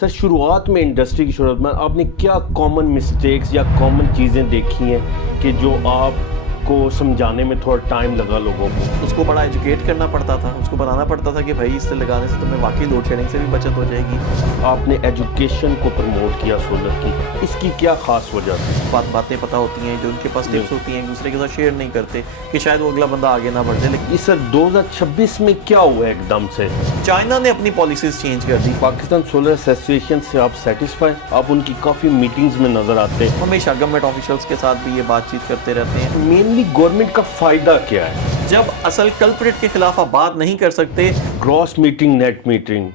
Sir शुरुआत में industry की शुरुआत में आपने क्या कॉमन मिस्टेक्स या कॉमन चीज़ें देखी हैं कि जो आपको समझाने में थोड़ा टाइम लगा लोगों को? उसको बड़ा एजुकेट करना पड़ता था, उसको बताना पड़ता था कि भाई इससे लगाने से तुम्हें वाकई लोड शेडिंग से भी बचत हो जाएगी। आपने एजुकेशन को प्रमोट किया सोलर की, इसकी क्या ख़ास वजह थी? बातें पता होती हैं जो उनके पास टिप्स होती हैं, एक दूसरे के साथ शेयर नहीं करते कि शायद वो अगला बंदा आगे ना बढ़ जाए। लेकिन इस सर 2026 में क्या हुआ एकदम से? चाइना ने अपनी पॉलिसीज चेंज कर दी। पाकिस्तान सोलर एसोसिएशन से आप सेटिस्फाई? आप उनकी काफ़ी मीटिंग्स में नज़र आते हैं। हमेशा गवर्नमेंट ऑफिशियल्स के साथ भी ये बातचीत करते रहते हैं। मेनली गवर्नमेंट का फ़ायदा क्या है? जब असल कल्प्रिट के खिलाफ आप बात नहीं कर सकते। ग्रॉस मीटिंग, नेट मीटिंग,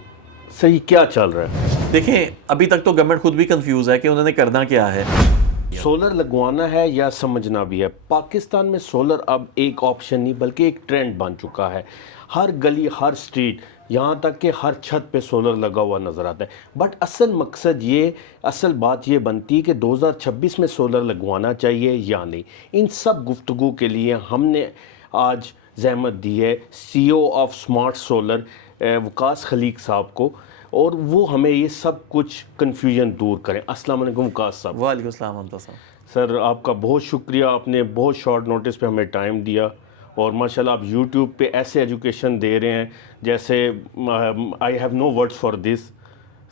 सही क्या चल रहा है? देखें, अभी तक तो गवर्नमेंट खुद भी कंफ्यूज है कि उन्होंने करना क्या है। सोलर लगवाना है या समझना भी है। पाकिस्तान में सोलर अब एक ऑप्शन नहीं बल्कि एक ट्रेंड बन चुका है। हर गली, हर स्ट्रीट, यहाँ तक कि हर छत पे सोलर लगा हुआ नज़र आता है। बट असल बात ये बनती है कि 2026 में सोलर लगवाना चाहिए या नहीं। इन सब गुफ्तगू के लिए हमने आज ज़हमत दी है CEO of smart solar Waqas Khaleeq साहब को, और वो हमें ये सब कुछ कन्फ्यूजन दूर करें। अस्सलाम वालेकुम वकास साहब। वालेकुम अस्सलाम हमजा साहब। सर आपका बहुत शुक्रिया, आपने बहुत शॉर्ट नोटिस पे हमें टाइम दिया, और माशाल्लाह आप यूट्यूब पे ऐसे एजुकेशन दे रहे हैं जैसे I have no words for this.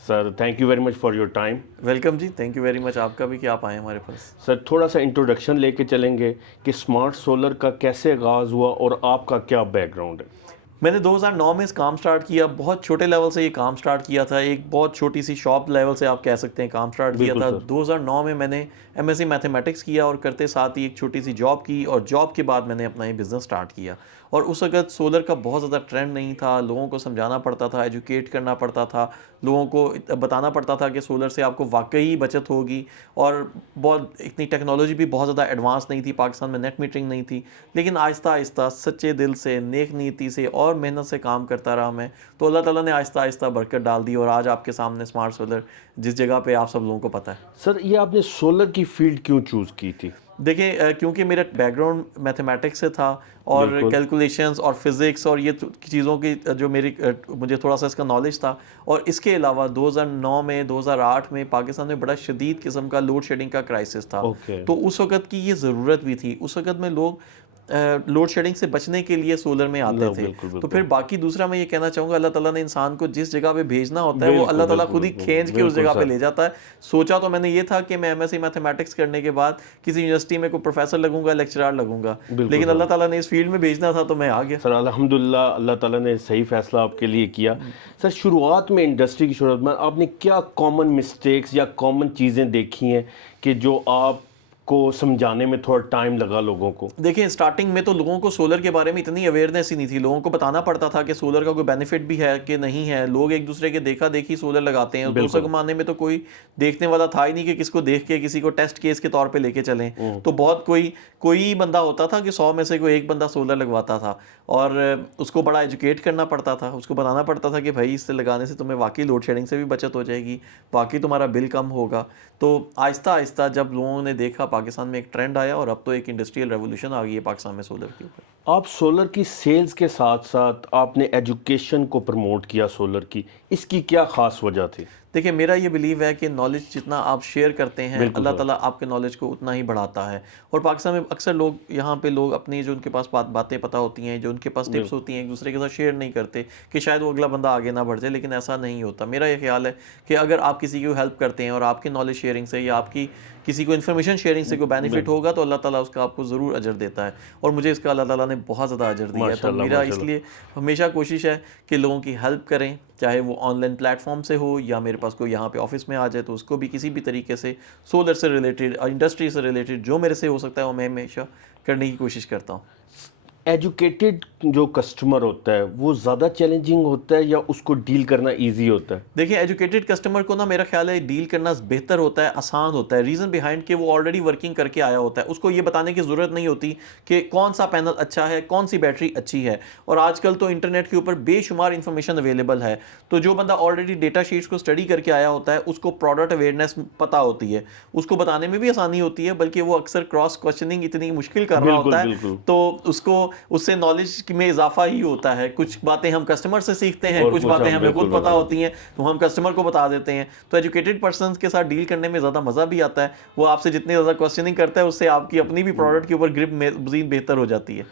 Sir thank you very much for your time. Welcome जी, थैंक यू वेरी मच आपका भी कि आप आए हमारे पास। सर थोड़ा सा इंट्रोडक्शन लेके चलेंगे कि स्मार्ट सोलर का कैसे आगाज़ हुआ और आपका क्या बैकग्राउंड है? मैंने 2009 में इस काम स्टार्ट किया। बहुत छोटे लेवल से ये काम स्टार्ट किया था, एक बहुत छोटी सी शॉप लेवल से आप कह सकते हैं काम स्टार्ट किया था। 2009 में मैंने MSc मैथमेटिक्स किया और करते साथ ही एक छोटी सी जॉब की, और जॉब के बाद मैंने अपना ये बिज़नेस स्टार्ट किया। और उस वक्त सोलर का बहुत ज़्यादा ट्रेंड नहीं था, लोगों को समझाना पड़ता था, एजुकेट करना पड़ता था, लोगों को बताना पड़ता था कि सोलर से आपको वाकई बचत होगी। और बहुत इतनी टेक्नोलॉजी भी बहुत ज़्यादा एडवांस नहीं थी, पाकिस्तान में नेट मीटरिंग नहीं थी। लेकिन आहिस्ता आहिस्ता सच्चे दिल से, नेक नीति से और मेहनत से काम करता रहा मैं, तो अल्लाह ताला ने आहिस्ता आहिस्ता बरकत डाल दी, और आज आपके सामने स्मार्ट सोलर जिस जगह पे आप सब लोगों को पता है। सर ये आपने सोलर की फील्ड क्यों चूज़ की थी? देखिए, क्योंकि मेरा बैकग्राउंड मैथमेटिक्स से था, और कैलकुलेशंस और फिज़िक्स और ये चीज़ों की जो मुझे थोड़ा सा इसका नॉलेज था। और इसके अलावा 2009 में 2008 में पाकिस्तान में बड़ा शदीद किस्म का लोड शेडिंग का क्राइसिस था। तो उस वक्त की ये ज़रूरत भी थी। उस वक्त में लोग लोड शेडिंग से बचने के लिए सोलर में आते थे। तो फिर बाकी दूसरा मैं ये कहना चाहूँगा, अल्लाह ताला ने इंसान को जिस जगह पे भेजना होता है वो अल्लाह ताला खुद ही खींच के उस जगह पे ले जाता है। सोचा तो मैंने ये था कि मैं MSc मैथमेटिक्स करने के बाद किसी यूनिवर्सिटी में कोई प्रोफेसर लगूंगा, लेक्चरर लगूंगा, लेकिन अल्लाह ताला ने इस फील्ड में भेजना था तो मैं आ गया। सर अल्हम्दुलिल्लाह, अल्लाह ताला ने सही फैसला आपके लिए किया। सर शुरुआत में इंडस्ट्री की शुरुआत में आपने क्या कॉमन मिस्टेक्स या कॉमन चीज़ें देखी हैं कि जो आपको समझाने में थोड़ा टाइम लगा लोगों को? देखिए, स्टार्टिंग में तो लोगों को सोलर के बारे में इतनी अवेयरनेस ही नहीं थी। लोगों को बताना पड़ता था कि सोलर का कोई बेनिफिट भी है कि नहीं है। लोग एक दूसरे के देखा देखी सोलर लगाते हैं। तो उस ज़माने में तो कोई देखने वाला था ही नहीं कि किसको देख के किसी को टेस्ट केस के तौर पे लेके चलें। तो बहुत कोई बंदा होता था कि 100 में से कोई एक बंदा सोलर लगवाता था, और उसको बड़ा एजुकेट करना पड़ता था, उसको बताना पड़ता था कि भाई इससे लगाने से तुम्हें वाकई लोड शेडिंग से भी बचत हो जाएगी, वाकई तुम्हारा बिल कम होगा। तो आहिस्ता आहिस्ता जब लोगों ने देखा, पाकिस्तान में एक ट्रेंड आया, और अब तो एक इंडस्ट्रियल रेवोल्यूशन आ गई है पाकिस्तान में सोलर के ऊपर। आप सोलर की सेल्स के साथ साथ आपने एजुकेशन को प्रमोट किया सोलर की, इसकी क्या ख़ास वजह थी? देखिए, मेरा ये बिलीव है कि नॉलेज जितना आप शेयर करते हैं, अल्लाह ताला आपके नॉलेज को उतना ही बढ़ाता है। और पाकिस्तान में अक्सर लोग, यहाँ पे लोग अपनी जो उनके पास बातें पता होती हैं, जो उनके पास टिप्स होती हैं, एक दूसरे के साथ शेयर नहीं करते कि शायद वो अगला बंदा आगे ना बढ़ जाए। लेकिन ऐसा नहीं होता। मेरा ये ख्याल है कि अगर आप किसी को हेल्प करते हैं और आपकी नॉलेज शेयरिंग से या आपकी किसी को इन्फॉर्मेशन शेयरिंग से कोई बेनिफिट होगा, तो अल्लाह ताला उसका आपको ज़रूर अजर देता है। और मुझे इसका अल्लाह ताला ने बहुत ज़्यादा अजर दिया है। तो मेरा इसलिए हमेशा कोशिश है कि लोगों की हेल्प करें, चाहे वो ऑनलाइन प्लेटफॉर्म से हो या मेरे पास कोई यहाँ पे ऑफिस में आ जाए तो उसको भी किसी भी तरीके से सोलर से रिलेटेड, इंडस्ट्री से रिलेटेड जो मेरे से हो सकता है वो मैं हमेशा करने की कोशिश करता हूँ। एजुकेटेड जो कस्टमर होता है वो ज़्यादा चैलेंजिंग होता है या उसको डील करना इजी होता है? देखिए, एजुकेटेड कस्टमर को ना मेरा ख्याल है डील करना बेहतर होता है, आसान होता है। रीज़न बिहाइंड कि वो ऑलरेडी वर्किंग करके आया होता है, उसको ये बताने की ज़रूरत नहीं होती कि कौन सा पैनल अच्छा है, कौन सी बैटरी अच्छी है। और आजकल तो इंटरनेट के ऊपर बेशुमार इन्फॉर्मेशन अवेलेबल है। तो जो बंदा ऑलरेडी डेटा शीट्स को स्टडी करके आया होता है, उसको प्रोडक्ट अवेयरनेस पता होती है, उसको बताने में भी आसानी होती है, बल्कि वो अक्सर क्रॉस क्वेश्चनिंग इतनी मुश्किल कर रहा होता है, तो उसको उससे नॉलेज में इजाफा ही होता है। कुछ बातें हम कस्टमर से सीखते हैं, और कुछ कुछ बातें हम हमें खुद बिल्कुल पता होती हैं तो हम कस्टमर को बता देते हैं। तो एजुकेटेड पर्सन के साथ डील करने में ज़्यादा मज़ा भी आता है। वो आपसे जितनी ज़्यादा क्वेश्चनिंग करता है उससे आपकी अपनी भी प्रोडक्ट के ऊपर ग्रिप मज़ीद बेहतर हो जाती है।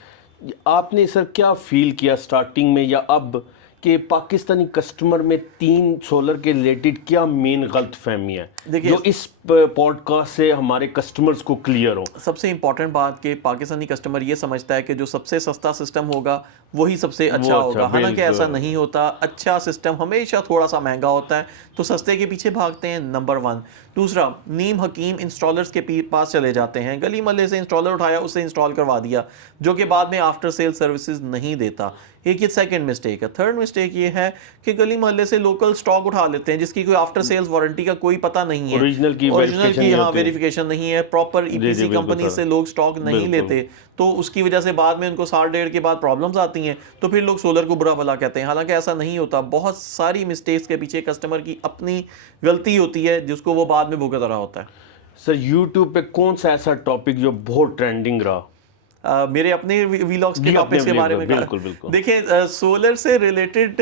आपने सर क्या फील किया स्टार्टिंग में या अब कि पाकिस्तानी कस्टमर में 3 सोलर के रिलेटेड क्या मेन गलत फहमी है देखिए, जो इस पॉडकास्ट से हमारे कस्टमर्स को क्लियर हो? सबसे इंपॉर्टेंट बात कि पाकिस्तानी कस्टमर ये समझता है कि जो सबसे सस्ता सिस्टम होगा वही सबसे अच्छा होगा। हालांकि ऐसा नहीं होता। अच्छा सिस्टम हमेशा थोड़ा सा महंगा होता है तो सस्ते के पीछे भागते हैं, नंबर 1। दूसरा, नीम हकीम इंस्टॉलर्स के पास चले जाते हैं, गली मोहल्ले से इंस्टॉलर उठाया, उससे इंस्टॉल करवा दिया, जो कि बाद में आफ्टर सेल सर्विसेज नहीं देता। एक ये सेकंड मिस्टेक है। थर्ड मिस्टेक ये है कि गली मोहल्ले से लोकल स्टॉक उठा लेते हैं जिसकी कोई आफ्टर सेल्स वारंटी का कोई पता नहीं है, ओरिजिनल की हाँ वेरिफिकेशन नहीं है, प्रॉपर ईपीसी कंपनी से लोग स्टॉक नहीं लेते, तो उसकी वजह से बाद में उनको साल डेढ़ के बाद प्रॉब्लम्स आती हैं, तो फिर लोग सोलर को बुरा भला कहते हैं। हालांकि ऐसा नहीं होता। बहुत सारी मिस्टेक्स के पीछे कस्टमर की अपनी गलती होती है जिसको वो बाद में भुगत रहा होता है। सर यूट्यूब पे कौन सा ऐसा टॉपिक जो बहुत ट्रेंडिंग रहा? मेरे अपने वीलॉग्स के टॉपिक्स के बारे में बिल्कुल बिल्कुल। देखिए, सोलर से रिलेटेड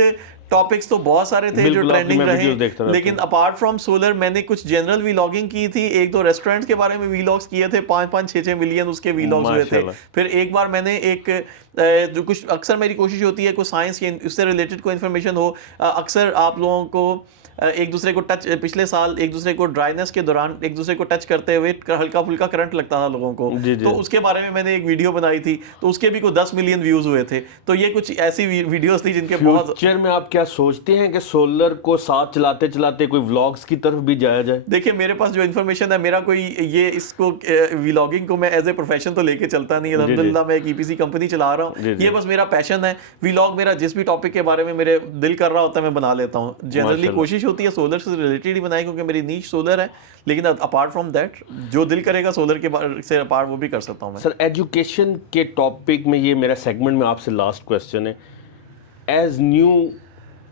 टॉपिक्स तो बहुत सारे थे जो ट्रेंडिंग रहे, लेकिन अपार्ट फ्रॉम सोलर मैंने कुछ जनरल व्लॉगिंग की थी। 1-2 रेस्टोरेंट्स के बारे में व्लॉग्स किए थे, 5-5 6-6 मिलियन उसके व्लॉग्स हुए थे। फिर एक बार मैंने एक जो कुछ अक्सर मेरी कोशिश होती है कुछ साइंस या उससे रिलेटेड कोई इन्फॉर्मेशन हो। अक्सर आप लोगों को एक दूसरे को टच, पिछले साल एक दूसरे को ड्राइनेस के दौरान एक दूसरे को टच करते हुए हल्का फुल्का करंट लगता था लोगों को, तो उसके बारे में मैंने एक वीडियो बनाई थी, तो उसके भी कोई 10 मिलियन व्यूज हुए थे। तो ये कुछ ऐसी वीडियोस थी जिनके बहुत। फ्यूचर में आप क्या सोचते हैं कि सोलर को साथ चलाते चलाते कोई व्लॉग्स की तरफ भी जाया जाए? देखिए, मेरे पास जो इन्फॉर्मेशन है, मेरा कोई ये इसको व्लॉगिंग को मैं एज ए प्रोफेशन तो लेके चलता नहीं है। अल्हम्दुलिल्लाह मैं एक ईपीसी कंपनी चला रहा हूँ, ये बस मेरा पैशन है। व्लॉग मेरा जिस भी टॉपिक के बारे में मेरे दिल कर रहा होता है मैं बना लेता हूँ। जनरली कोशिश होती है सोलर से रिलेटेड ही बनाए क्योंकि मेरी नीश सोलर है, लेकिन अपार्ट फ्रॉम दैट जो दिल करेगा सोलर के से अपार्ट वो भी कर सकता हूँ मैं। सर एजुकेशन के टॉपिक में ये मेरा सेगमेंट में आपसे लास्ट क्वेश्चन है। एज न्यू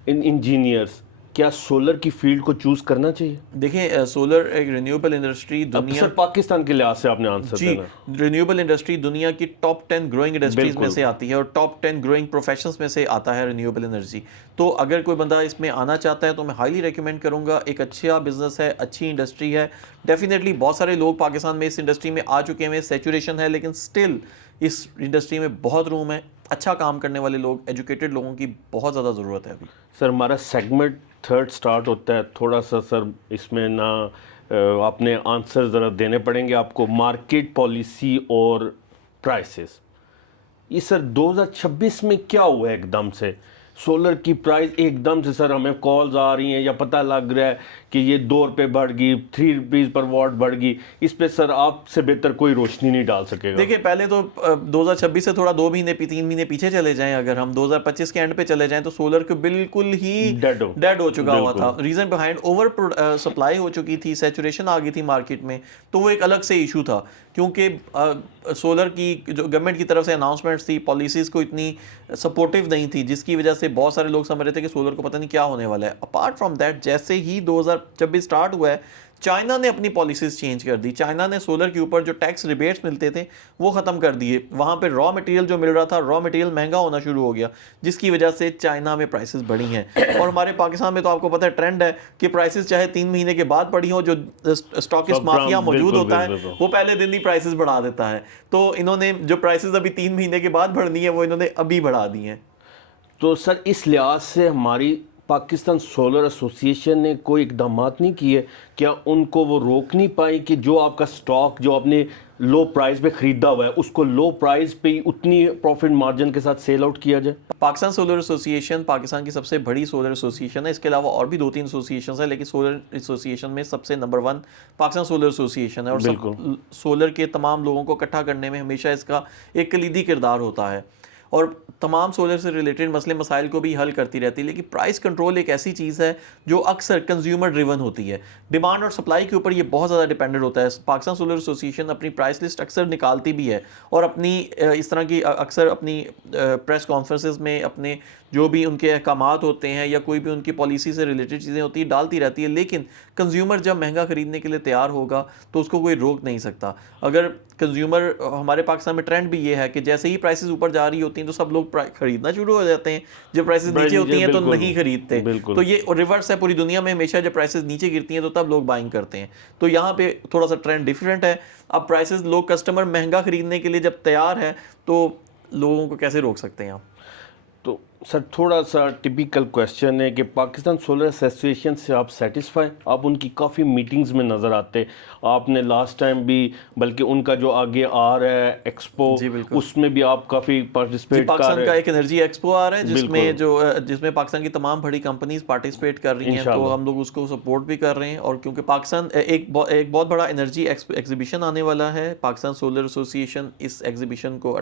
इंजीनियर्स क्या सोलर की फील्ड को चूज करना चाहिए? देखिए, सोलर एक रिन्यूएबल इंडस्ट्री दुनिया, सर पाकिस्तान के लिहाज से आपने आंसर जी, रिन्यूएबल इंडस्ट्री दुनिया की टॉप 10 ग्रोइंग इंडस्ट्रीज में से आती है और टॉप 10 ग्रोइंग प्रोफेशंस में से आता है रिन्यूएबल एनर्जी। तो अगर कोई बंदा इसमें आना चाहता है तो मैं हाईली रेकमेंड करूंगा। एक अच्छा बिजनेस है, अच्छी इंडस्ट्री है। डेफिनेटली बहुत सारे लोग पाकिस्तान में इस इंडस्ट्री में आ चुके हैं, सैचुरेशन है, लेकिन स्टिल इस इंडस्ट्री में बहुत रूम है। अच्छा काम करने वाले लोग, एजुकेटेड लोगों की बहुत ज़्यादा ज़रूरत है अभी। सर हमारा सेगमेंट 3rd स्टार्ट होता है, थोड़ा सा सर इसमें ना आपने आंसर ज़रा देने पड़ेंगे आपको। मार्केट पॉलिसी और प्राइसेस, ये सर 2026 में क्या हुआ है एकदम से? सोलर की प्राइस एकदम से सर हमें कॉल्स आ रही हैं या पता लग रहा है कि ये 2 रुपये बढ़ गई, 3 रुपीज़ पर वॉट बढ़ गई। इस पे सर आपसे बेहतर कोई रोशनी नहीं डाल सकेगा। देखिए, पहले तो 2026 से थोड़ा 2 महीने 3 महीने पीछे चले जाएं, अगर हम 2025 के एंड पे चले जाएं तो सोलर को बिल्कुल ही डेड हो चुका हुआ था। रीजन बिहाइंड ओवर सप्लाई हो चुकी थी, सैचुरेशन आ गई थी मार्केट में, तो वो एक अलग से इशू था क्योंकि सोलर की जो गवर्नमेंट की तरफ से अनाउंसमेंट्स थी, पॉलिसीज़ को इतनी सपोर्टिव नहीं थी, जिसकी वजह से बहुत सारे लोग समझ रहे थे कि सोलर को पता नहीं क्या होने वाला है। अपार्ट फ्रॉम दैट, जैसे ही 2026 स्टार्ट हुआ है, चाइना ने अपनी पॉलिसीज चेंज कर दी। चाइना ने सोलर के ऊपर जो टैक्स रिबेट्स मिलते थे वो ख़त्म कर दिए। वहाँ पे रॉ मटेरियल जो मिल रहा था, रॉ मटेरियल महंगा होना शुरू हो गया, जिसकी वजह से चाइना में प्राइसेस बढ़ी हैं। और हमारे पाकिस्तान में तो आपको पता है ट्रेंड है कि प्राइसेस चाहे 3 महीने के बाद बढ़ी हो, जो स्टॉकिस्ट माफिया मौजूद होता है वो पहले दिन ही प्राइसेस बढ़ा देता है। तो इन्होंने जो प्राइसेस अभी 3 महीने के बाद बढ़नी है वो इन्होंने अभी बढ़ा दी हैं। तो सर इस लिहाज से हमारी पाकिस्तान सोलर एसोसिएशन ने कोई इकदाम नहीं किए? क्या उनको वो रोक नहीं पाई कि जो आपका स्टॉक जो आपने लो प्राइस पे खरीदा हुआ है उसको लो प्राइस पे ही उतनी प्रॉफिट मार्जिन के साथ सेल आउट किया जाए? पाकिस्तान सोलर एसोसिएशन पाकिस्तान की सबसे बड़ी सोलर एसोसिएशन है। इसके अलावा और भी 2-3 एसोसिएशन है, लेकिन सोलर एसोसिएशन में सबसे नंबर 1 पाकिस्तान सोलर एसोसिएशन है। और सोलर के तमाम लोगों को इकट्ठा करने में हमेशा इसका एक कलीदी किरदार होता है। और तमाम सोलर से रिलेटेड मसले मसाइल को भी हल करती रहती है। लेकिन प्राइस कंट्रोल एक ऐसी चीज़ है जो अक्सर कंज्यूमर ड्रिवन होती है, डिमांड और सप्लाई के ऊपर ये बहुत ज़्यादा डिपेंडेंट होता है। पाकिस्तान सोलर एसोसिएशन अपनी प्राइस लिस्ट अक्सर निकालती भी है और अपनी इस तरह की अक्सर अपनी प्रेस कॉन्फ्रेंसेस में अपने जो भी उनके अहकामात होते हैं या कोई भी उनकी पॉलिसी से रिलेटेड चीज़ें होती है डालती रहती है। लेकिन कंज्यूमर जब महंगा ख़रीदने के लिए तैयार होगा तो उसको कोई रोक नहीं सकता। अगर कंज्यूमर, हमारे पाकिस्तान में ट्रेंड भी ये है कि जैसे ही प्राइसेस ऊपर जा रही होती हैं तो सब लोग खरीदना शुरू हो जाते हैं, जब प्राइसेस नीचे होती हैं तो नहीं खरीदते। तो ये रिवर्स है पूरी दुनिया में, हमेशा जब प्राइसेस नीचे गिरती हैं तो तब लोग बाइंग करते हैं। तो यहाँ पे थोड़ा सा ट्रेंड डिफरेंट है। अब प्राइसेस, लोग कस्टमर महंगा खरीदने के लिए जब तैयार है तो लोगों को कैसे रोक सकते हैं आप? तो सर थोड़ा सा टिपिकल क्वेश्चन है कि पाकिस्तान सोलर एसोसिएशन से आप सेटिस्फाई? आप उनकी काफ़ी मीटिंग्स में नज़र आते, आपने लास्ट टाइम भी, बल्कि उनका जो आगे आ रहा है एक्सपो, उसमें भी आप काफ़ी पार्टिसिपेट कर रहे हैं। पाकिस्तान का एक एनर्जी एक्सपो आ रहा है जिसमें पाकिस्तान की तमाम बड़ी कंपनीज पार्टिसिपेट कर रही हैं, तो हम लोग उसको सपोर्ट भी कर रहे हैं। और क्योंकि पाकिस्तान एक बहुत बड़ा एनर्जी एग्जीबिशन आने वाला है, पाकिस्तान सोलर एसोसिएशन इस एग्जीबिशन को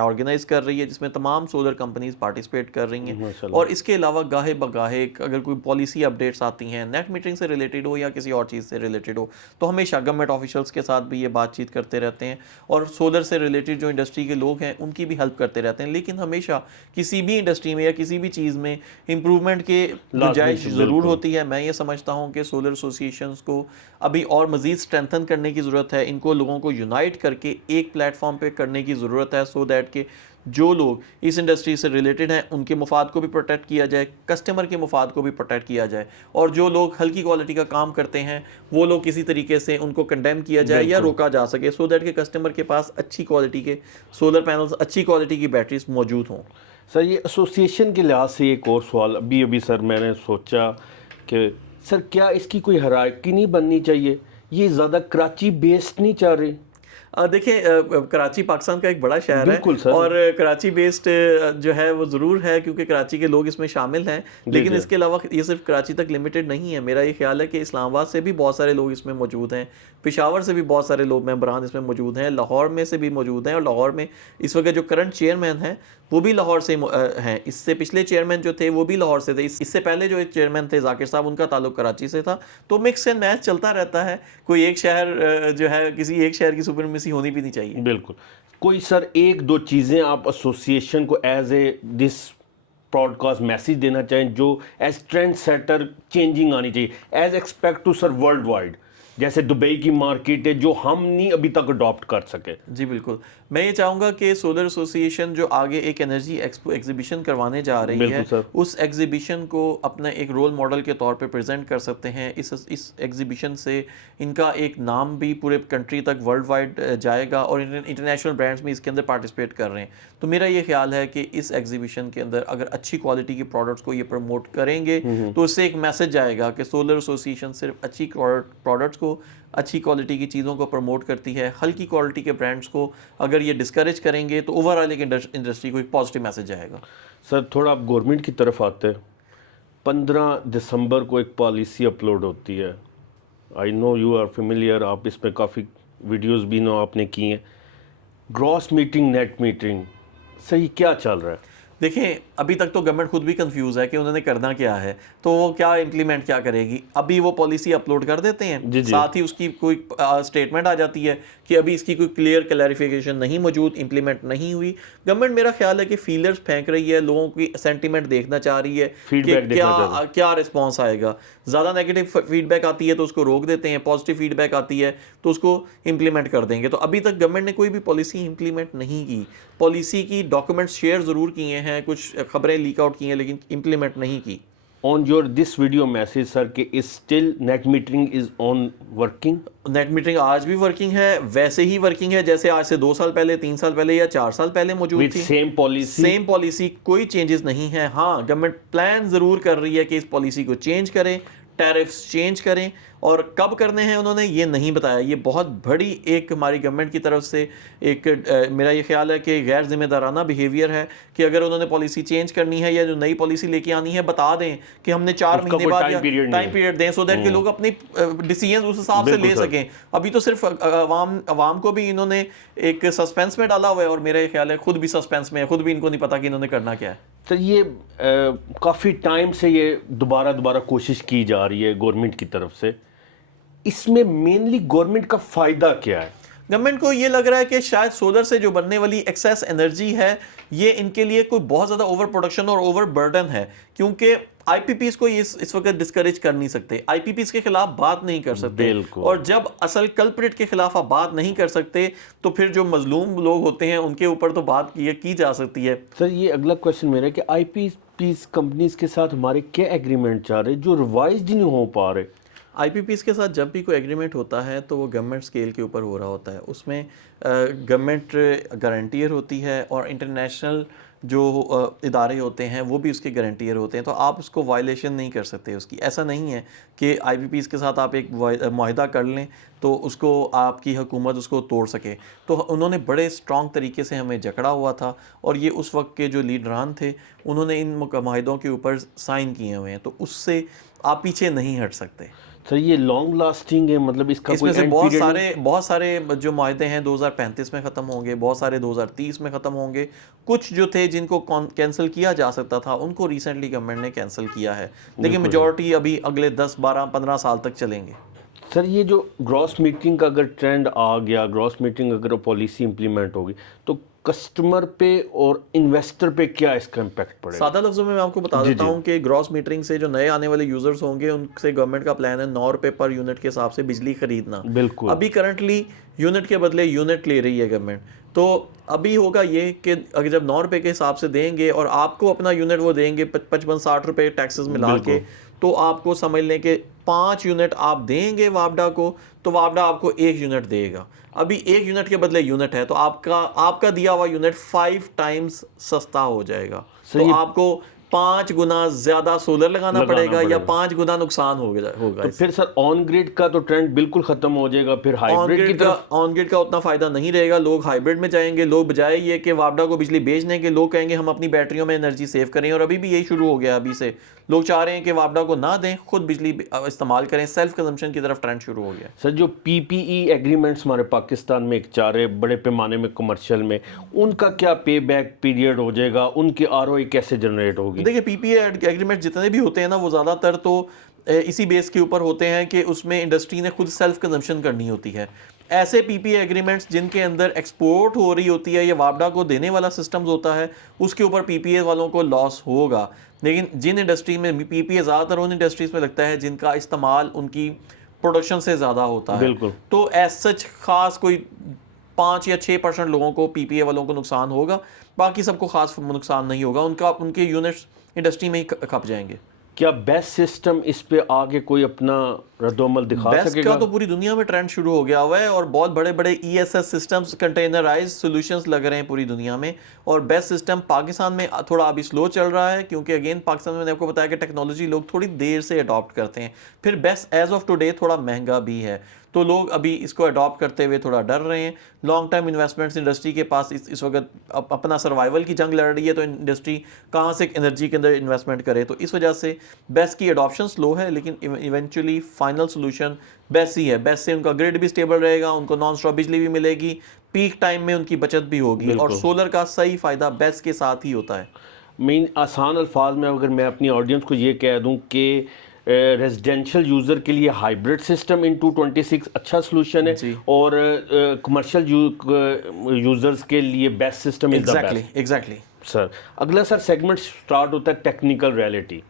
ऑर्गेनाइज कर रही है जिसमें तमाम सोलर कंपनीज पार्टिसिपेट कर रही हैं। और इसके अलावा गाहे बगाहे अगर कोई पॉलिसी अपडेट्स आती हैं, नेट मीटरिंग से रिलेटेड हो या किसी और चीज़ से रिलेटेड हो, तो हमेशा गवर्नमेंट ऑफिशियल्स के साथ भी ये बातचीत करते रहते हैं और सोलर से रिलेटेड जो इंडस्ट्री के लोग हैं उनकी भी हेल्प करते रहते हैं। लेकिन हमेशा किसी भी इंडस्ट्री में या किसी भी चीज़ में इम्प्रूवमेंट के गुंजाइश ज़रूर होती है। मैं ये समझता हूँ कि सोलर एसोसिएशंस को अभी और मज़ीद स्ट्रेंथन करने की ज़रूरत है, इनको लोगों को यूनाइट करके एक प्लेटफॉर्म पे करने की ज़रूरत है, सो दैट कि जो लोग इस इंडस्ट्री से रिलेटेड हैं उनके मुफाद को भी प्रोटेक्ट किया जाए, कस्टमर के मुफाद को भी प्रोटेक्ट किया जाए, और जो लोग हल्की क्वालिटी का काम करते हैं वो लोग किसी तरीके से उनको कंडेम किया जाए या रोका जा सके, सो दैट कि कस्टमर के पास अच्छी क्वालिटी के सोलर पैनल्स, अच्छी क्वालिटी की बैटरीज मौजूद हों। सर ये एसोसिएशन के लिहाज से एक और सवाल, अभी सर मैंने सोचा कि सर क्या इसकी कोई हायरार्की नहीं बननी चाहिए? ये ज़्यादा कराची बेस्ड नहीं चाह रही? देखिए, कराची पाकिस्तान का एक बड़ा शहर है और कराची बेस्ड जो है वो ज़रूर है क्योंकि कराची के लोग इसमें शामिल हैं, लेकिन इसके अलावा ये सिर्फ कराची तक लिमिटेड नहीं है। मेरा ये ख्याल है कि इस्लामाबाद से भी बहुत सारे लोग इसमें मौजूद हैं, पेशावर से भी बहुत सारे लोग मेंबरान इसमें मौजूद हैं, लाहौर में से भी मौजूद हैं, और लाहौर में इस वक्त जो करंट चेयरमैन हैं वो भी लाहौर से हैं। इससे पिछले चेयरमैन जो थे वो भी लाहौर से थे। इससे पहले जो एक चेयरमैन थे जाकिर साहब, उनका ताल्लुक कराची से था। तो मिक्स एंड मैच चलता रहता है, कोई एक शहर जो है, किसी एक शहर की सुप्रीमेसी होनी भी नहीं चाहिए। बिल्कुल। कोई सर एक दो चीज़ें आप एसोसिएशन को as a this broadcast message देना चाहें जो एज ट्रेंड सेटर चेंजिंग आनी चाहिए, as expect to sir world wide, जैसे दुबई की मार्केट है जो हम नहीं अभी तक अडॉप्ट कर सके? जी बिल्कुल, मैं ये चाहूँगा कि सोलर एसोसिएशन जो आगे एक एनर्जी एक्सपो एग्जीबिशन करवाने जा रही है, उस एग्जीबिशन को अपना एक रोल मॉडल के तौर पे प्रेजेंट कर सकते हैं। इस एग्जीबिशन से इनका एक नाम भी पूरे कंट्री तक वर्ल्ड वाइड जाएगा और इंटरनेशनल ब्रांड्स भी इसके अंदर पार्टिसिपेट कर रहे हैं। तो मेरा ये ख्याल है कि इस एग्जीबिशन के अंदर अगर अच्छी क्वालिटी के प्रोडक्ट्स को ये प्रमोट करेंगे तो इससे एक मैसेज आएगा कि सोलर एसोसिएशन सिर्फ अच्छी प्रोडक्ट्स को, अच्छी क्वालिटी की चीज़ों को प्रमोट करती है। हल्की क्वालिटी के ब्रांड्स को अगर ये डिस्करेज करेंगे तो ओवरऑल एक इंडस्ट्री को एक पॉजिटिव मैसेज आएगा। सर थोड़ा आप गवर्नमेंट की तरफ आते हैं, 15 दिसंबर को एक पॉलिसी अपलोड होती है, I know you are familiar, आप इस पर काफ़ी वीडियोस भी नो आपने की हैं, ग्रॉस मीटरिंग, नेट मीटरिंग, सही क्या चल रहा है? देखें, अभी तक तो गवर्नमेंट खुद भी कंफ्यूज है कि उन्होंने करना क्या है, तो वो क्या इम्प्लीमेंट क्या करेगी। अभी वो पॉलिसी अपलोड कर देते हैं, साथ ही उसकी कोई स्टेटमेंट आ जाती है कि अभी इसकी कोई क्लियर क्लैरिफिकेशन नहीं मौजूद, इम्प्लीमेंट नहीं हुई। गवर्नमेंट मेरा ख्याल है कि फीलर्स फेंक रही है, लोगों की सेंटीमेंट देखना चाह रही है कि क्या रिस्पॉन्स आएगा। ज़्यादा नेगेटिव फीडबैक आती है तो उसको रोक देते हैं, पॉजिटिव फीडबैक आती है तो उसको इम्प्लीमेंट कर देंगे। तो अभी तक गवर्नमेंट ने कोई भी पॉलिसी इम्प्लीमेंट नहीं की। पॉलिसी की डॉक्यूमेंट्स शेयर ज़रूर किए हैं, कुछ खबरें लीक आउट की हैं, लेकिन इम्प्लीमेंट नहीं की। On your this video message sir कि is still net metering is on working? Net metering आज भी वर्किंग है, वैसे ही वर्किंग है जैसे आज से 2 साल पहले, 3 साल पहले या 4 साल पहले मौजूद थी। सेम पॉलिसी, कोई चेंजेस नहीं है। हाँ, गवर्नमेंट प्लान ज़रूर कर रही है कि इस पॉलिसी को चेंज करें, टैरिफ्स चेंज करें और कब करने हैं उन्होंने ये नहीं बताया। ये बहुत बड़ी एक हमारी गवर्नमेंट की तरफ से एक मेरा ये ख्याल है कि गैर जिम्मेदाराना बिहेवियर है कि अगर उन्होंने पॉलिसी चेंज करनी है या जो नई पॉलिसी लेके आनी है बता दें कि हमने 4 महीने बाद या टाइम पीरियड दें, सो दैट कि लोग अपनी डिसीजन उस हिसाब से ले सकें। अभी तो सिर्फ अवाम को भी इन्होंने एक सस्पेंस में डाला हुआ है और मेरा ये ख्याल है खुद भी सस्पेंस में है, खुद भी इनको नहीं पता कि इन्होंने करना क्या है। तो ये काफ़ी टाइम से ये दोबारा कोशिश की जा रही है गवर्नमेंट की तरफ से, इसमें मेनली गवर्नमेंट का फ़ायदा क्या है? गवर्नमेंट को ये लग रहा है कि शायद सोलर से जो बनने वाली एक्सेस एनर्जी है ये इनके लिए कोई बहुत ज़्यादा ओवर प्रोडक्शन और ओवर बर्डन है, क्योंकि आईपीपीज को इस वक्त डिस्करेज कर नहीं सकते, आईपीपीज के खिलाफ बात नहीं कर सकते, और जब असल कल्प्रिट के खिलाफ आप बात नहीं कर सकते तो फिर जो मजलूम लोग होते हैं उनके ऊपर तो बात की जा सकती है। सर ये अगला क्वेश्चन मेरा है कि आईपीपीज कंपनीज के साथ हमारे क्या एग्रीमेंट चाह रहे जो रिवाइज नहीं हो पा रहे? आईपीपीज के साथ जब भी कोई एग्रीमेंट होता है तो वो गवर्नमेंट स्केल के ऊपर हो रहा होता है, उसमें गवर्नमेंट गारंटियर होती है और इंटरनेशनल जो इदारे होते हैं वो भी उसके गारंटियर होते हैं, तो आप उसको वायलेशन नहीं कर सकते उसकी। ऐसा नहीं है कि आईपीपीज के साथ आप एक मुआहदा कर लें तो उसको आपकी हुकूमत उसको तोड़ सके। तो उन्होंने बड़े स्ट्रॉन्ग तरीके से हमें जकड़ा हुआ था और ये उस वक्त के जो लीडरान थे उन्होंने इन मुआहदों के ऊपर साइन किए हुए हैं, तो उससे आप पीछे नहीं हट सकते। सर ये लॉन्ग लास्टिंग है, मतलब इसका इसमें से बहुत सारे जो मुआहदे हैं 2035 में ख़त्म होंगे, बहुत सारे 2030 में ख़त्म होंगे, कुछ जो थे जिनको कैंसिल किया जा सकता था उनको रिसेंटली गवर्नमेंट ने कैंसिल किया है, लेकिन मेजॉरिटी अभी अगले 10, 12, 15 साल तक चलेंगे। सर ये जो ग्रॉस मीटिंग का अगर ट्रेंड आ गया, ग्रॉस मीटिंग अगर पॉलिसी इंप्लीमेंट होगी तो कस्टमर पे और इन्वेस्टर पे क्या इसका इम्पैक्ट पड़ेगा? सादा लफ्जों में मैं आपको बता देता हूँ कि ग्रॉस मीटरिंग से जो नए आने वाले यूजर्स होंगे उनसे गवर्नमेंट का प्लान है 9 रुपए पर यूनिट के हिसाब से बिजली खरीदना। बिल्कुल। अभी करंटली यूनिट के बदले यूनिट ले रही है गवर्नमेंट, तो अभी होगा ये कि अगर जब 9 रुपए के हिसाब से देंगे और आपको अपना यूनिट वो देंगे 55-60 रुपए टैक्सेस मिला के, तो आपको समझ लें कि 5 यूनिट आप देंगे वापडा को तो वापडा आपको 1 यूनिट देगा। अभी 1 यूनिट के बदले यूनिट है तो आपका दिया हुआ यूनिट 5 टाइम्स सस्ता हो जाएगा, तो आपको 5 गुना ज्यादा सोलर लगाना पड़ेगा या 5 गुना नुकसान होगा। तो फिर सर ऑन ग्रिड का तो ट्रेंड बिल्कुल खत्म हो जाएगा, फिर हाइब्रिड की तरफ ऑन ग्रिड का उतना फायदा नहीं रहेगा, लोग हाइब्रिड में जाएंगे। लोग बजाय ये कि वापडा को बिजली बेचने के लोग कहेंगे हम अपनी बैटरियों में एनर्जी सेव करें, और अभी भी यही शुरू हो गया। अभी से लोग चाह रहे हैं कि वापडा को ना दें, खुद बिजली इस्तेमाल करें, सेल्फ कंजम्पशन की तरफ ट्रेंड शुरू हो गया। सर जो पीपीई एग्रीमेंट्स हमारे पाकिस्तान में एक चाह रहे बड़े पैमाने में कमर्शियल में, उनका क्या पे बैक पीरियड हो जाएगा, उनकी आरओआई कैसे जनरेट होगी? देखिए पीपीई एग्रीमेंट जितने भी होते हैं ना वो ज़्यादातर तो इसी बेस के ऊपर होते हैं कि उसमें इंडस्ट्री ने खुद सेल्फ कंजम्पशन करनी होती है। ऐसे पीपीई एग्रीमेंट्स जिनके अंदर एक्सपोर्ट हो रही होती है या वापडा को देने वाला सिस्टम्स होता है, उसके ऊपर पीपीए वालों को लॉस होगा। लेकिन जिन इंडस्ट्री में पीपीए ज़्यादातर उन इंडस्ट्रीज में लगता है जिनका इस्तेमाल उनकी प्रोडक्शन से ज़्यादा होता है, बिल्कुल, तो एज सच खास कोई 5 या 6% लोगों को पीपीए वालों को नुकसान होगा, बाकी सबको खास नुकसान नहीं होगा, उनके यूनिट्स इंडस्ट्री में ही खप जाएंगे। क्या बेस्ट सिस्टम इस पे आगे कोई अपना रद्दोमल दिखा बेस्ट सकेगा? का तो पूरी दुनिया में ट्रेंड शुरू हो गया हुआ है और बहुत बड़े बड़े ईएसएस सिस्टम्स, कंटेनराइज्ड सॉल्यूशंस लग रहे हैं पूरी दुनिया में। और बेस्ट सिस्टम पाकिस्तान में थोड़ा अभी स्लो चल रहा है, क्योंकि अगेन पाकिस्तान में मैंने आपको बताया कि टेक्नोलॉजी लोग थोड़ी देर से अडॉप्ट करते हैं। फिर बेस्ट एज ऑफ टुडे थोड़ा महंगा भी है, तो लोग अभी इसको अडॉप्ट करते हुए थोड़ा डर रहे हैं। लॉन्ग टर्म इन्वेस्टमेंट्स इंडस्ट्री के पास इस वक्त अपना सर्वाइवल की जंग लड़ रही है, तो इंडस्ट्री कहाँ से एनर्जी के अंदर इन्वेस्टमेंट करे, तो इस वजह से बेस्ट की अडॉप्शन स्लो है, लेकिन इवेंचुअली फाइनल सोल्यूशन बेस्ट ही है। बेस्ट से उनका ग्रिड भी स्टेबल रहेगा, उनको नॉन स्टॉप बिजली भी मिलेगी, पीक टाइम में उनकी बचत भी होगी, और सोलर का सही फायदा बेस्ट के साथ ही होता है। मेन आसान अल्फाज में अगर मैं अपनी ऑडियंस को ये कह दूं कि रेजिडेंशियल यूज़र के लिए हाइब्रिड सिस्टम इन 226 अच्छा सोल्यूशन है, और कमर्शियल यूज़र्स के लिए best system is the best. Exactly sir अगला सर सेगमेंट स्टार्ट होता है टेक्निकल रियलिटी।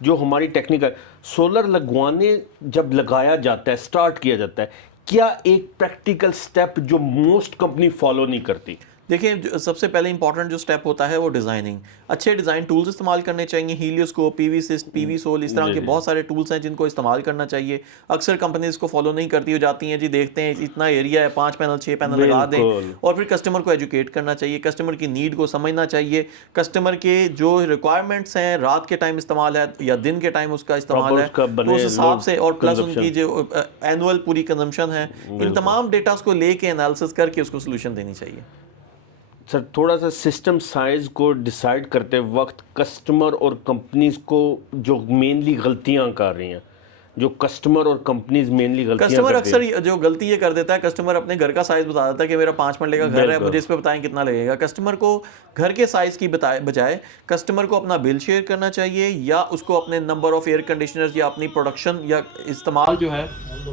जो हमारी टेक्निकल सोलर लगवाने जब लगाया जाता है, स्टार्ट किया जाता है, क्या एक प्रैक्टिकल स्टेप जो मोस्ट कंपनी फॉलो नहीं करती? देखिए सबसे पहले इंपॉर्टेंट जो स्टेप होता है वो डिज़ाइनिंग। अच्छे डिज़ाइन टूल्स इस्तेमाल करने चाहिए, हीलियोस्कोप, पीवी सिस्ट, पीवी सोल, इस तरह के बहुत सारे टूल्स हैं जिनको इस्तेमाल करना चाहिए। अक्सर कंपनीज को फॉलो नहीं करती हो जाती हैं जी, देखते हैं इतना एरिया है 5 पैनल 6 पैनल लगा दें, और फिर कस्टमर को एजुकेट करना चाहिए, कस्टमर की नीड को समझना चाहिए, कस्टमर के जो रिक्वायरमेंट्स हैं, रात के टाइम इस्तेमाल है या दिन के टाइम उसका इस्तेमाल है, तो उस हिसाब से, और प्लस उनकी जो एनुअल पूरी कंजम्पशन है, इन तमाम डेटास को लेके एनालिसिस करके उसको सोल्यूशन देनी चाहिए। सर थोड़ा सा सिस्टम साइज को डिसाइड करते वक्त कस्टमर और कंपनीज को जो मेनली गलतियां कर रही हैं, जो कस्टमर और कंपनीज मेनली गलतियां कस्टमर करती हैं। अक्सर जो गलती ये कर देता है, कस्टमर अपने घर का साइज बता देता है कि मेरा 5 मरले का घर है, मुझे इस पे बताएं कितना लगेगा। कस्टमर को घर के साइज की बजाय कस्टमर को अपना बिल शेयर करना चाहिए, या उसको अपने नंबर ऑफ एयर कंडीशनर्स या अपनी प्रोडक्शन या इस्तेमाल जो है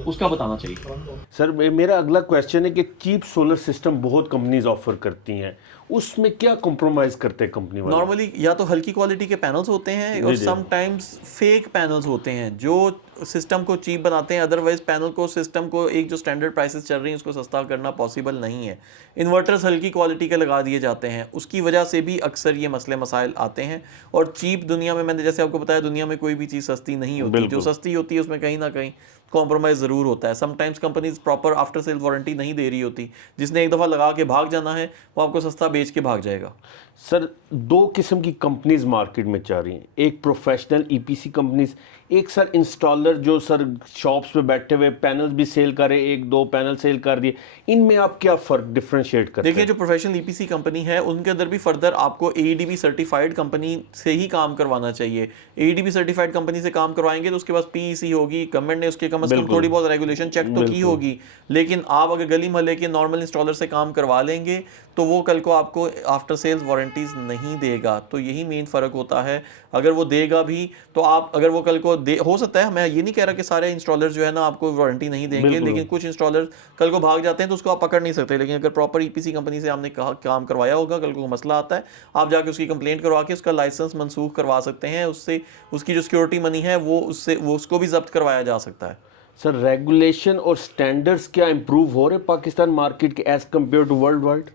उसका बताना चाहिए। सर मेरा अगला क्वेश्चन है कि चीप सोलर सिस्टम बहुत कंपनीज ऑफर करती हैं, उसमें क्या कॉम्प्रोमाइज करते हैं कंपनी वाले? नॉर्मली या तो हल्की क्वालिटी के पैनल्स होते हैं और समटाइम्स फेक पैनल्स होते हैं जो सिस्टम को चीप बनाते हैं। अदरवाइज पैनल को, सिस्टम को एक जो स्टैंडर्ड प्राइसेस चल रही हैं उसको सस्ता करना पॉसिबल नहीं है। इन्वर्टर्स हल्की क्वालिटी के लगा दिए जाते हैं, उसकी वजह से भी अक्सर ये मसले मसाइल आते हैं। और चीप दुनिया में, मैंने जैसे आपको बताया, दुनिया में कोई भी चीज़ सस्ती नहीं होती, जो सस्ती होती है उसमें कहीं ना कहीं कॉम्प्रोमाइज़ ज़रूर होता है। Sometimes companies proper after sale warranty नहीं दे रही होती, जिसने एक दफ़ा लगा के भाग जाना है वो आपको सस्ता बेच के भाग जाएगा। सर दो किस्म की कंपनीज मार्केट में चल रही हैं, एक प्रोफेशनल ईपीसी कंपनीज, एक सर इंस्टॉलर जो सर शॉप्स पे बैठे हुए पैनल्स भी सेल कर रहे, एक दो पैनल सेल कर दिए। इनमें आप क्या फ़र्क डिफरेंशिएट करते हैं? देखिए जो प्रोफेशनल ईपीसी कंपनी है उनके अंदर भी फर्दर आपको एईडीबी सर्टिफाइड कंपनी से ही काम करवाना चाहिए। एईडीबी सर्टिफाइड कंपनी से काम करवाएंगे तो उसके पास पीईसी होगी, गवर्नमेंट ने उसके कम से कम थोड़ी बहुत रेगुलेशन चेक तो की होगी। लेकिन आप अगर गली मोहल्ले के नॉर्मल इंस्टॉलर से काम करवा लेंगे तो वो कल को आपको आफ्टर सेल्स वारंटीज नहीं देगा। तो यही मेन फ़र्क होता है। अगर वो देगा भी तो आप, अगर वो कल को हो सकता है, मैं ये नहीं कह रहा कि सारे इंस्टॉलर जो है ना आपको वारंटी नहीं देंगे, लेकिन कुछ इंस्टॉलर कल को भाग जाते हैं तो उसको आप पकड़ नहीं सकते। लेकिन अगर प्रॉपर ईपीसी कंपनी से आपने काम करवाया होगा, कल को मसला आता है, आप जाके उसकी कंप्लेंट करवा के उसका लाइसेंस मनसूख करवा सकते हैं। उससे उसकी जो सिक्योरिटी मनी है वो उसको भी जब्त करवाया जा सकता है। सर रेगुलेशन और स्टैंडर्ड्स क्या इंप्रूव हो रहे पाकिस्तान मार्केट के as compare to world wide?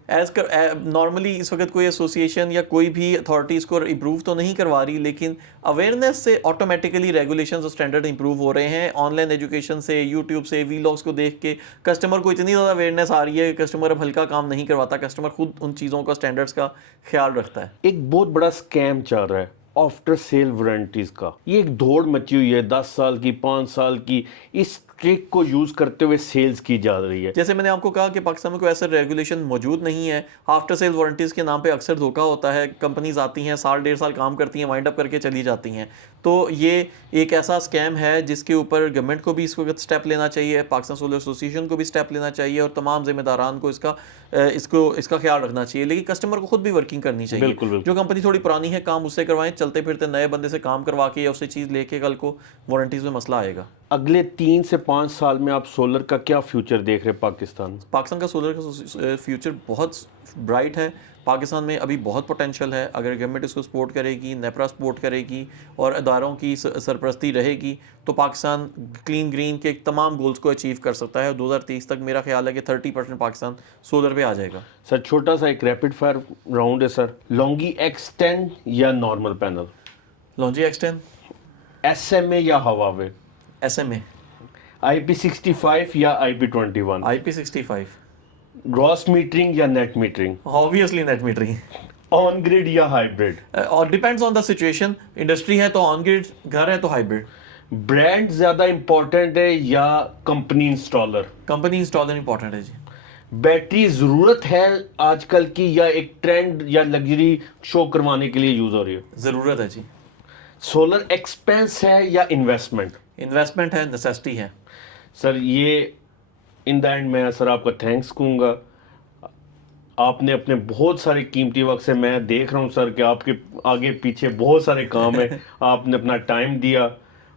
Normally इस वक्त कोई एसोसिएशन या कोई भी अथॉरिटी इसको इम्प्रूव तो नहीं करवा रही, लेकिन अवेयरनेस से ऑटोमेटिकली रेगुलेशंस और स्टैंडर्ड इंप्रूव हो रहे हैं। ऑनलाइन एजुकेशन से, यूट्यूब से, वीलॉग्स को देख के कस्टमर को इतनी ज़्यादा अवेयरनेस आ रही है कि कस्टमर अब हल्का काम नहीं करवाता, कस्टमर खुद उन चीज़ों का, स्टैंडर्ड्स का ख्याल रखता है। एक बहुत बड़ा स्कैम चल रहा है आफ्टर सेल वारंटीज का, ये एक दौड़ मची हुई है, 10 साल की, 5 साल की, इस ट्रिक को यूज़ करते हुए सेल्स की जा रही है। जैसे मैंने आपको कहा कि पाकिस्तान में कोई ऐसा रेगुलेशन मौजूद नहीं है। आफ्टर सेल वारंटीज़ के नाम पे अक्सर धोखा होता है। कंपनीज आती हैं, साल 1.5 साल काम करती हैं, वाइंड अप करके चली जाती हैं। तो ये एक ऐसा स्कैम है जिसके ऊपर गवर्नमेंट को भी इस वक्त स्टेप लेना चाहिए, पाकिस्तान सोलर एसोसिएशन को भी स्टेप लेना चाहिए, और तमाम जिम्मेदारान को इसका ख्याल रखना चाहिए। लेकिन कस्टमर को खुद भी वर्किंग करनी चाहिए। बिल्कुल। जो कंपनी थोड़ी पुरानी है, काम उससे करवाएं, चलते फिरते नए बंदे से काम करवा के या उससे चीज़ लेके कल को वारंटीज़ में मसला आएगा। अगले 3 से 5 साल में आप सोलर का क्या फ्यूचर देख रहे हैं पाकिस्तान? पाकिस्तान का सोलर का फ्यूचर बहुत ब्राइट है। पाकिस्तान में अभी बहुत पोटेंशियल है। अगर गवर्नमेंट इसको सपोर्ट करेगी, नेपरा सपोर्ट करेगी और इदारों की सरपरस्ती रहेगी तो पाकिस्तान क्लीन ग्रीन के तमाम गोल्स को अचीव कर सकता है। 2030 तक मेरा ख्याल है कि 30% पाकिस्तान सोलर पे आ जाएगा। सर छोटा सा एक रैपिड फायर राउंड है सर, लॉन्गी X10 या नॉर्मल पैनल? लॉन्जी X10, SMA या हवावे? SMA, IP65 या IP21? IP65, ग्रॉस मीटरिंग या net metering? Obviously net metering. On grid या हाइब्रिड? और depends on the situation. Industry है तो ऑन ग्रिड, घर है तो हाइब्रिड। ब्रांड ज्यादा इंपॉर्टेंट है या company installer? Company installer important है जी। बैटरी जरूरत है आजकल की या एक ट्रेंड या लग्जरी शो करवाने के लिए यूज हो रही है? ज़रूरत है जी। सोलर एक्सपेंस है या इन्वेस्टमेंट? इन्वेस्टमेंट है, नेसेसिटी है। सर ये इन द एंड मैं सर आपका थैंक्स कहूँगा। आपने अपने बहुत सारे कीमती वक्त से, मैं देख रहा हूँ सर कि आपके आगे पीछे बहुत सारे काम है, आपने अपना टाइम दिया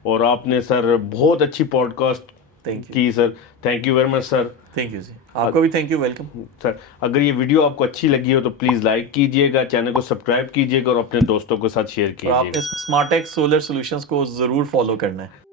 और आपने सर बहुत अच्छी पॉडकास्ट की sir. Thank you very much sir. Thank you जी, आपको भी थैंक यू, वेलकम सर। अगर ये वीडियो आपको अच्छी लगी हो तो प्लीज़ लाइक कीजिएगा, चैनल को सब्सक्राइब कीजिएगा और अपने दोस्तों के साथ शेयर कीजिएगा। आपने स्मार्टेक सोलर सॉल्यूशंस को ज़रूर फॉलो करना है।